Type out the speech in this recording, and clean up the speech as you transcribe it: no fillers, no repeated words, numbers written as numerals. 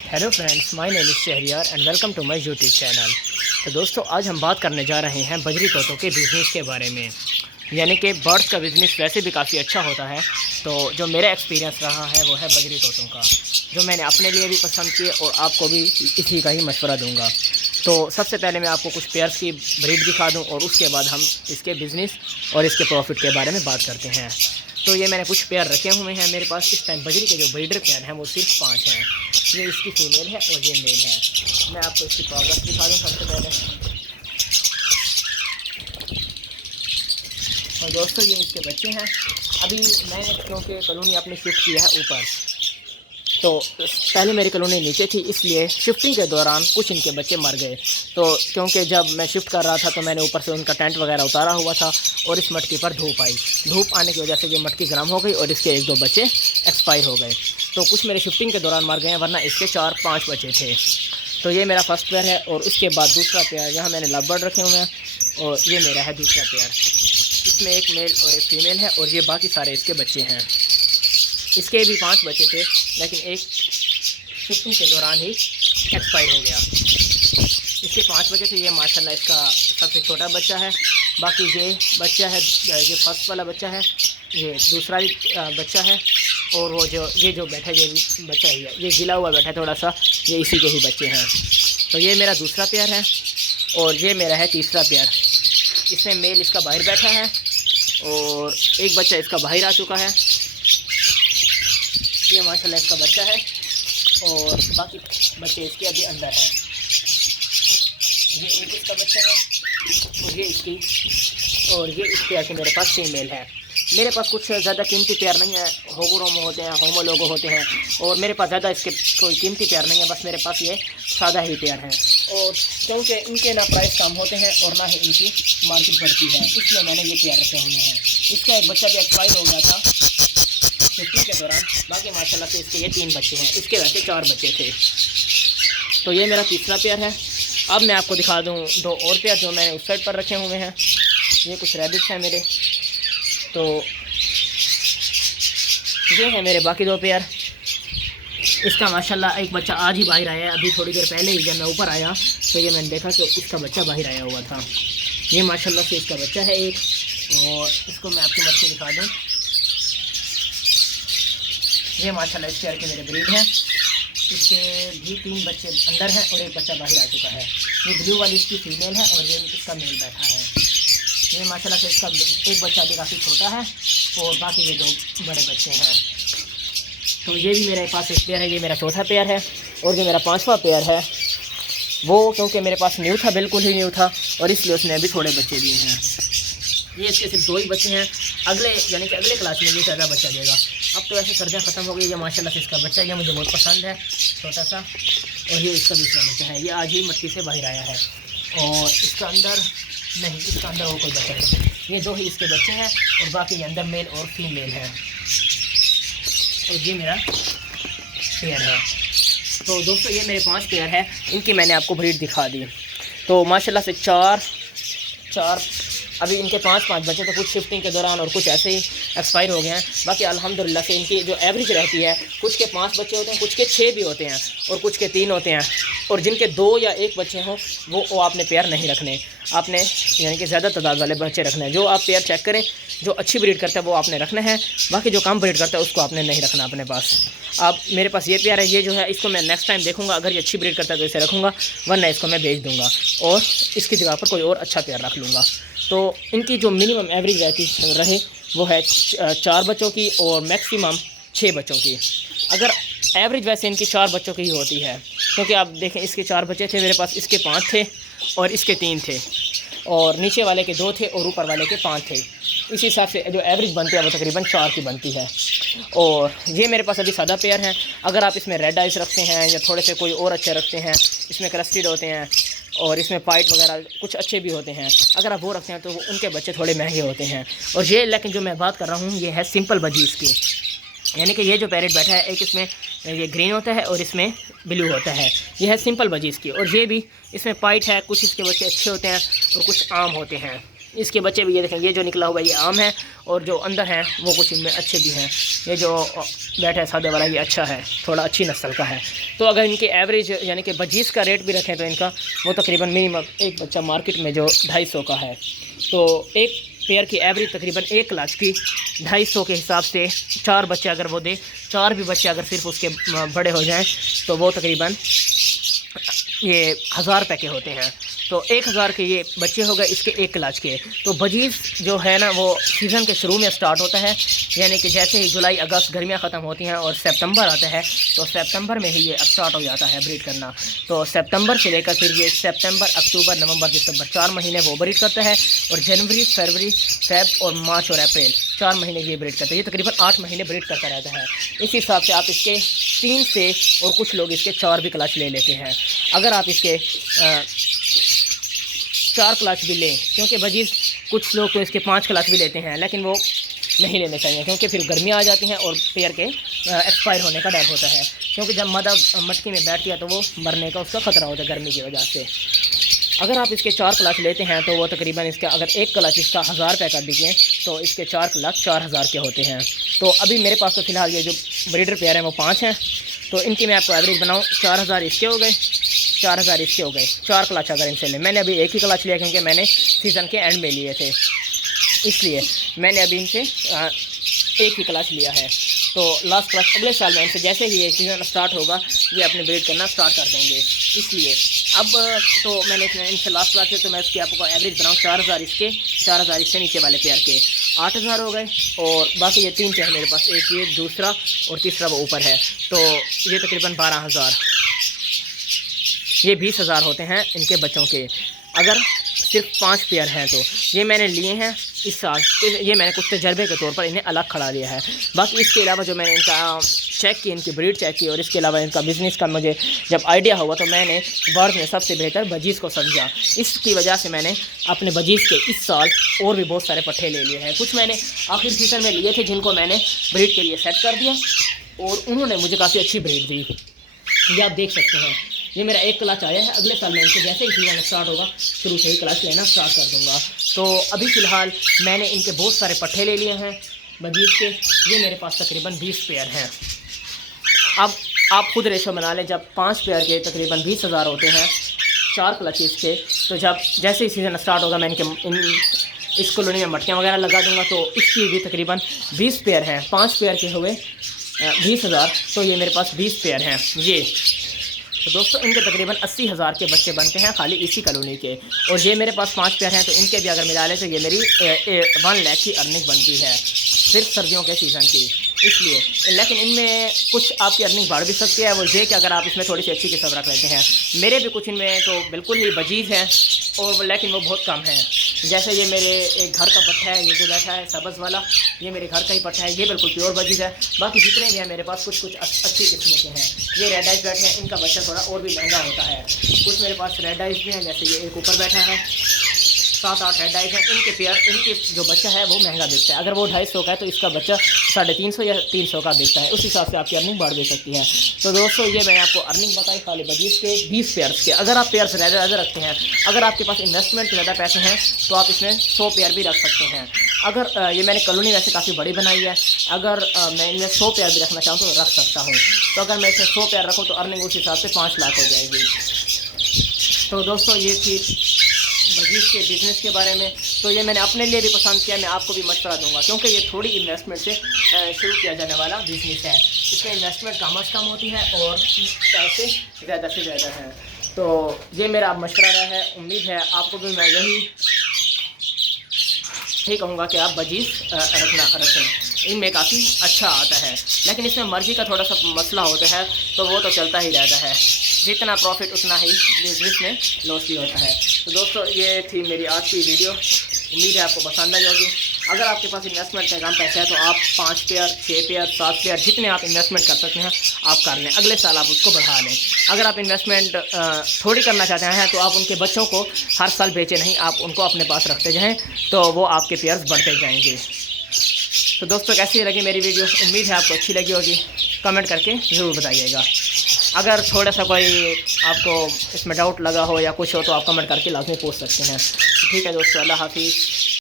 Hello friends, my name is Shahriyar and welcome to my YouTube channel. तो दोस्तों, आज हम बात करने जा रहे हैं बजरी तोतों के बिज़नेस के बारे में। यानी कि बर्ड्स का बिज़नेस वैसे भी काफ़ी अच्छा होता है। तो जो मेरा एक्सपीरियंस रहा है वो है बजरी तोतों का, जो मैंने अपने लिए भी पसंद किए और आपको भी इसी का ही मशवरा दूंगा। तो सबसे पहले मैं आपको कुछ पेयर्स की ब्रीड दिखा दूं और उसके बाद हम इसके बिज़नेस और इसके प्रॉफिट के बारे में बात करते हैं। तो ये मैंने कुछ पेयर रखे हुए हैं मेरे पास। इस टाइम बजरी के जो ब्रीडर पेयर हैं वो सिर्फ 5 हैं। ये इसकी फ़ीमेल है और ये मेल है। मैं आपको इसकी प्रोग्रेस दिखा दूँ सबसे पहले। और दोस्तों, ये इसके बच्चे हैं। अभी मैंने क्योंकि कॉलोनी अपनी शिफ्ट की है ऊपर, तो पहले मेरी कॉलोनी नीचे थी, इसलिए शिफ्टिंग के दौरान कुछ इनके बच्चे मर गए। तो क्योंकि जब मैं शिफ्ट कर रहा था तो मैंने ऊपर से उनका टेंट वगैरह उतारा हुआ था और इस मटकी पर धूप आई। धूप आने की वजह से ये मटकी गर्म हो गई और इसके 1-2 बच्चे एक्सपायर हो गए। तो कुछ मेरे शिफ्टिंग के दौरान मर गए हैं, वरना इसके 4-5 बच्चे थे। तो ये मेरा फर्स्ट पेयर है। और उसके बाद दूसरा पेयर, यहाँ मैंने लव बर्ड रखे हुए हैं, और ये मेरा है दूसरा पेयर। इसमें एक मेल और एक फ़ीमेल है और ये बाकी सारे इसके बच्चे हैं। इसके भी 5 बच्चे थे, लेकिन एक शिफ्टिंग के दौरान ही एक्सपायर हो गया। इसके 5 बच्चे थे। ये माशाल्लाह इसका सबसे छोटा बच्चा है। बाकी ये बच्चा है, ये फर्स्ट वाला बच्चा है, ये दूसरा भी बच्चा है, और वो ये जो बैठा है ये भी बच्चा ही है। ये गिला हुआ बैठा है थोड़ा सा, ये इसी के ही बच्चे हैं। तो ये मेरा दूसरा पेयर है और ये मेरा है तीसरा पेयर। इसमें मेल इसका बाहर बैठा है और एक बच्चा इसका बाहर आ चुका है। ये माशाल्लाह इसका बच्चा है और बाकी बच्चे इसके अभी अंदर हैं। ये एक इसका बच्चा है और ये इस पेयर के मेरे पास फीमेल है। मेरे पास कुछ ज़्यादा कीमती पेयर नहीं है। होगोरोमो होते हैं, होमोलोगो होते हैं, और मेरे पास ज़्यादा इसके कोई कीमती पेयर नहीं है। बस मेरे पास ये सादा ही पेयर हैं। और क्योंकि इनके ना प्राइस कम होते हैं और ना ही इनकी मार्केट बढ़ती है, इसलिए मैंने ये पेयर रखे हुए हैं। इसका एक बच्चा भी एक्सपायर हो गया था शिफ्टिंग के दौरान। बाकी माशाल्लाह से इसके ये 3 बच्चे हैं। इसके वैसे 4 बच्चे थे। तो ये मेरा तीसरा पेयर है। अब मैं आपको दिखा दूँ 2 और पेयर जो मैंने उस साइड पर रखे हुए हैं। ये कुछ रैबिट्स हैं मेरे। तो ये है मेरे बाकी 2 पेयर। इसका माशाल्लाह एक बच्चा आज ही बाहर आया है। अभी थोड़ी देर पहले ही जब मैं ऊपर आया तो ये मैंने देखा तो इसका बच्चा बाहर आया हुआ था। ये माशाल्लाह से इसका बच्चा है एक। और इसको मैं आपको मच्छी दिखा दूँ। ये माशाल्लाह इस पेयर के मेरे ब्रीड हैं। इसके भी 3 बच्चे अंदर हैं और एक बच्चा बाहर आ चुका है। ये ब्लू वाली इसकी फ़ीमेल है और ये इसका मेल बैठा है। ये माशाल्लाह से इसका एक बच्चा भी काफ़ी छोटा है और बाकी ये 2 बड़े बच्चे हैं। तो ये भी मेरे पास एक पेयर है। ये मेरा चौथा पेयर है। और जो मेरा 5वां पेयर है वो क्योंकि मेरे पास न्यू था, बिल्कुल ही न्यू था, और इसलिए उसमें अभी थोड़े बच्चे भी हैं। ये इसके सिर्फ 2 ही बच्चे हैं। अगले यानी कि अगले क्लास में ये ज़्यादा बच्चा देगा। अब तो ऐसे सर्दियाँ ख़त्म हो गई। ये माशाल्लाह से इसका बच्चा, ये मुझे बहुत पसंद है, छोटा सा। और ये इसका दूसरा बच्चा है। ये आज ही मट्टी से बाहर आया है और इसका अंदर नहीं, इसका अंदर वो कोई बच्चा नहीं। ये 2 ही इसके बच्चे हैं और बाकी ये अंदर मेल और फीमेल है। और ये मेरा पेयर है। तो दोस्तों, ये मेरे 5 पेयर हैं। इनकी मैंने आपको ब्रीड दिखा दी। तो माशाल्लाह से 4 अभी इनके 5-5 बच्चे तो कुछ शिफ्टिंग के दौरान और कुछ ऐसे ही एक्सपायर हो गए हैं। बाकी अल्हम्दुलिल्लाह से इनकी जो एवरेज रहती है, कुछ के 5 बच्चे होते हैं, कुछ के 6 भी होते हैं और कुछ के 3 होते हैं। और जिनके 2 या 1 बच्चे हों वो आपने पेयर नहीं रखने, आपने यानी कि ज़्यादा तादाद वाले बच्चे रखने हैं। जो आप पेयर चेक करें, जो अच्छी ब्रीड करता है वो आपने रखना है। बाकी जो कम ब्रीड करता है उसको आपने नहीं रखना अपने पास। आप मेरे पास ये पेयर है। ये जो है इसको मैं नेक्स्ट टाइम देखूँगा, अगर ये अच्छी ब्रीड करता है तो इसे रखूँगा, वरना इसको मैं बेच दूँगा और इसकी जगह पर कोई और अच्छा पेयर रख लूँगा। तो इनकी जो मिनिमम एवरेज रहे वो है 4 बच्चों की और मैक्सिमम 6 बच्चों की। अगर एवरेज वैसे इनकी 4 बच्चों की ही होती है, क्योंकि आप देखें इसके 4 बच्चे थे मेरे पास, इसके 5 थे और इसके 3 थे, और नीचे वाले के 2 थे और ऊपर वाले के 5 थे। इस हिसाब से जो एवरेज बनती है वो तकरीबन 4 की बनती है। और ये मेरे पास अभी सादा पेयर हैं। अगर आप इसमें रेड आइस रखते हैं या थोड़े से कोई और अच्छे रखते हैं, इसमें क्रस्टेड होते हैं और इसमें पाइट वगैरह कुछ अच्छे भी होते हैं, अगर आप वो रखते हैं तो उनके बच्चे थोड़े महंगे होते हैं। और ये लेकिन जो मैं बात कर रहा हूँ ये है सिंपल बजीज़ की। यानी कि ये जो पैरेट बैठा है, एक इसमें ये ग्रीन होता है और इसमें ब्लू होता है। ये है सिंपल बजीज़ की। और ये भी इसमें पाइट है, कुछ इसके बच्चे अच्छे होते हैं और कुछ आम होते हैं। इसके बच्चे भी ये देखें, ये जो निकला हुआ ये आम है और जो अंदर हैं वो कुछ इनमें अच्छे भी हैं। ये जो बैठा है सादे वाला ये अच्छा है, थोड़ा अच्छी नस्ल का है। तो अगर इनके एवरेज यानी कि बजीज़ का रेट भी रखें तो इनका वो तकरीबन मिनिमम एक बच्चा मार्केट में जो 250 का है। तो एक पेयर की एवरेज तकरीबन 1 लाख की 250 के हिसाब से 4 बच्चे अगर वो दे, 4 भी बच्चे अगर सिर्फ उसके बड़े हो जाएं तो वो तकरीबन ये 1000 रुपये के होते हैं। तो 1000 के ये बच्चे हो गए इसके 1 लाख के। तो बजीज़ जो है ना वो सीज़न के शुरू में स्टार्ट होता है, यानी कि जैसे ही जुलाई अगस्त गर्मियाँ ख़त्म होती हैं और सितंबर आता है तो सितंबर में ही ये स्टार्ट हो जाता है ब्रीड करना। तो सितंबर से लेकर फिर ये सितंबर, अक्टूबर, नवंबर, दिसंबर 4 महीने वो ब्रीड करता है और जनवरी, फरवरी, फेब और मार्च और अप्रैल 4 महीने ये ब्रीड करता है। ये तकरीबन 8 महीने ब्रीड करता रहता है। इस हिसाब से आप इसके 3 से और कुछ लोग इसके 4 भी क्लच ले लेते हैं। अगर आप इसके 4 क्लच भी लें, क्योंकि बजीज़ कुछ लोग तो इसके 5 क्लच भी लेते हैं, लेकिन वो नहीं लेने चाहिए क्योंकि फिर गर्मियाँ आ जाती हैं और पेयर के एक्सपायर होने का डर होता है। क्योंकि जब मादा मटकी में बैठती है तो वो मरने का उसका ख़तरा होता है गर्मी की वजह से। अगर आप इसके 4 क्लच लेते हैं तो वो तकरीबन इसका अगर 1 क्लच इसका 1000 रुपये का बिके तो इसके 4 क्लच 4000 के होते हैं। तो अभी मेरे पास तो फ़िलहाल ये जो ब्रीडर पेयर हैं वो 5 हैं। तो इनकी मैं आपको एवरेज बनाऊँ, 4000 इसके हो गए, 4000 इसके हो गए, 4 क्लच अगर इनसे लें। मैंने अभी एक ही क्लच लिया क्योंकि मैंने सीज़न के एंड में लिए थे, इसलिए मैंने अभी इनसे एक ही क्लच लिया है। तो लास्ट क्लच अगले साल में इनसे जैसे ही ये सीज़न स्टार्ट होगा ये अपने ब्रीड करना स्टार्ट कर देंगे। इसलिए अब तो मैंने इनसे लास्ट क्लच है तो मैं इसकी आपको एवरेज बनाऊँ 4000 इसके, 4000 इससे नीचे वाले पेयर के 8000 हो गए और बाकी ये 3 पेयर मेरे पास, एक ये दूसरा और तीसरा वो ऊपर है, तो ये तकरीबन 12000, ये 20000 होते हैं इनके बच्चों के। अगर सिर्फ 5 पेयर हैं तो ये मैंने लिए हैं इस साल, ये मैंने कुछ तजर्बे के तौर पर इन्हें अलग खड़ा लिया है। बाकी इसके अलावा जो मैंने इनका चेक की, इनकी ब्रीड चेक की और इसके अलावा इनका बिज़नेस का मुझे जब आइडिया हुआ तो मैंने वर्ल्ड में सबसे बेहतर बजीज़ को समझा। इसकी वजह से मैंने अपने बजीज़ के इस साल और भी बहुत सारे पट्ठे ले लिए हैं। कुछ मैंने आखिर सीज़न में लिए थे जिनको मैंने ब्रीड के लिए सेट कर दिया और उन्होंने मुझे काफ़ी अच्छी ब्रीड दी। ये आप देख सकते हैं, ये मेरा 1 क्लच आया है। अगले साल मैं इनसे जैसे ही सीज़न स्टार्ट होगा शुरू से ही क्लच लेना स्टार्ट कर दूँगा। तो अभी फ़िलहाल मैंने इनके बहुत सारे पट्ठे ले लिए हैं बजीज़ के, ये मेरे पास तकरीबन 20 पेयर हैं। अब आप खुद रेशो बना लें, जब 5 पेयर के तकरीबन 20000 होते हैं 4 क्लचेस के, तो जब जैसे ही सीज़न स्टार्ट होगा मैं इस कॉलोनी में मटकियाँ वगैरह लगा दूँगा। तो इसकी भी तकरीबन 20 पेयर हैं, 5 पेयर के हुए 20000, तो ये मेरे पास 20 पेयर हैं ये। तो दोस्तों इनके तकरीबन 80,000 के बच्चे बनते हैं खाली इसी कॉलोनी के। और ये मेरे पास 5 पेयर हैं तो इनके भी अगर मिला लें तो ये मेरी 1 लाख की अर्निंग बनती है सिर्फ सर्दियों के सीज़न की। इसलिए लेकिन इनमें कुछ आपकी अर्निंग बढ़ भी सकती है, वो ये कि अगर आप इसमें थोड़ी सी अच्छी किस्म रख लेते हैं। मेरे भी कुछ इनमें तो बिल्कुल ही बजीज़ हैं और लेकिन वो बहुत कम है। जैसे ये मेरे एक घर का पट्टा है, ये जो बैठा है सब्ज़ वाला, ये मेरे घर का ही पट्टा है, ये बिल्कुल प्योर बजीज़ है। बाकी जितने भी हैं मेरे पास कुछ अच्छी किस्मों के हैं। ये रेड आइज बैठे हैं, इनका बच्चा थोड़ा और भी महंगा होता है। कुछ मेरे पास रेड आइज भी हैं, जैसे ये एक ऊपर बैठा है, 7-8 रेड आइज हैं। इनके पेयर, इनके जो बच्चा है वो महंगा बिकता है। अगर वो 250 का है तो इसका बच्चा 350 या 300 का बिकता है। उस हिसाब से आपकी अर्निंग बढ़ भी सकती है। तो दोस्तों ये मैंने आपको अर्निंग बताई खाली बजीज़ के 20 पेयर्स के। अगर आप पेयर्स ज़्यादा रखते हैं, अगर आपके पास इन्वेस्टमेंट के ज़्यादा पैसे हैं तो आप इसमें 100 पेयर भी रख सकते हैं। अगर ये मैंने कॉलोनी वैसे काफ़ी बड़ी बनाई है, अगर मैं इनमें 100 पेयर भी रखना चाहूँ तो रख सकता हूँ। तो अगर मैं इसमें 100 पेयर रखूँ तो अर्निंग उस हिसाब से 5 लाख हो जाएगी। तो दोस्तों ये थी बजीज़ के बिज़नेस के बारे में। तो ये मैंने अपने लिए भी पसंद किया, मैं आपको भी मशवरा दूंगा क्योंकि ये थोड़ी इन्वेस्टमेंट से शुरू किया जाने वाला बिज़नेस है। इसमें इन्वेस्टमेंट कम से कम होती है और पैसे ज़्यादा से ज़्यादा हैं। तो ये मेरा मशवरा रहा है, उम्मीद है आपको भी मैं यही कहूँगा कि आप बजीज़ रखें। इनमें काफ़ी अच्छा आता है, लेकिन इसमें मर्जी का थोड़ा सा मसला होता है तो वो तो चलता ही रहता है। जितना प्रॉफिट उतना ही बिजनेस में लॉस भी होता है। तो दोस्तों ये थी मेरी आज की वीडियो, उम्मीद है आपको पसंद आई होगी। अगर आपके पास इन्वेस्टमेंट का कम पैसा है तो आप 5 पेयर, 6 पेयर, 7 पेयर जितने आप इन्वेस्टमेंट कर सकते हैं आप कर लें। अगले साल आप उसको बढ़ा लें। अगर आप इन्वेस्टमेंट थोड़ी करना चाहते हैं तो आप उनके बच्चों को हर साल बेचें नहीं, आप उनको अपने पास रखते जाएँ तो वो आपके पेयर्स बढ़ते जाएंगे। तो दोस्तों कैसी लगी मेरी वीडियो, उम्मीद है आपको अच्छी लगी होगी। कमेंट करके ज़रूर बताइएगा। अगर थोड़ा सा कोई आपको इसमें डाउट लगा हो या कुछ हो तो आप कमेंट करके लाजमी पूछ सकते हैं। ठीक है दोस्तों, अल्लाह हाफिज़।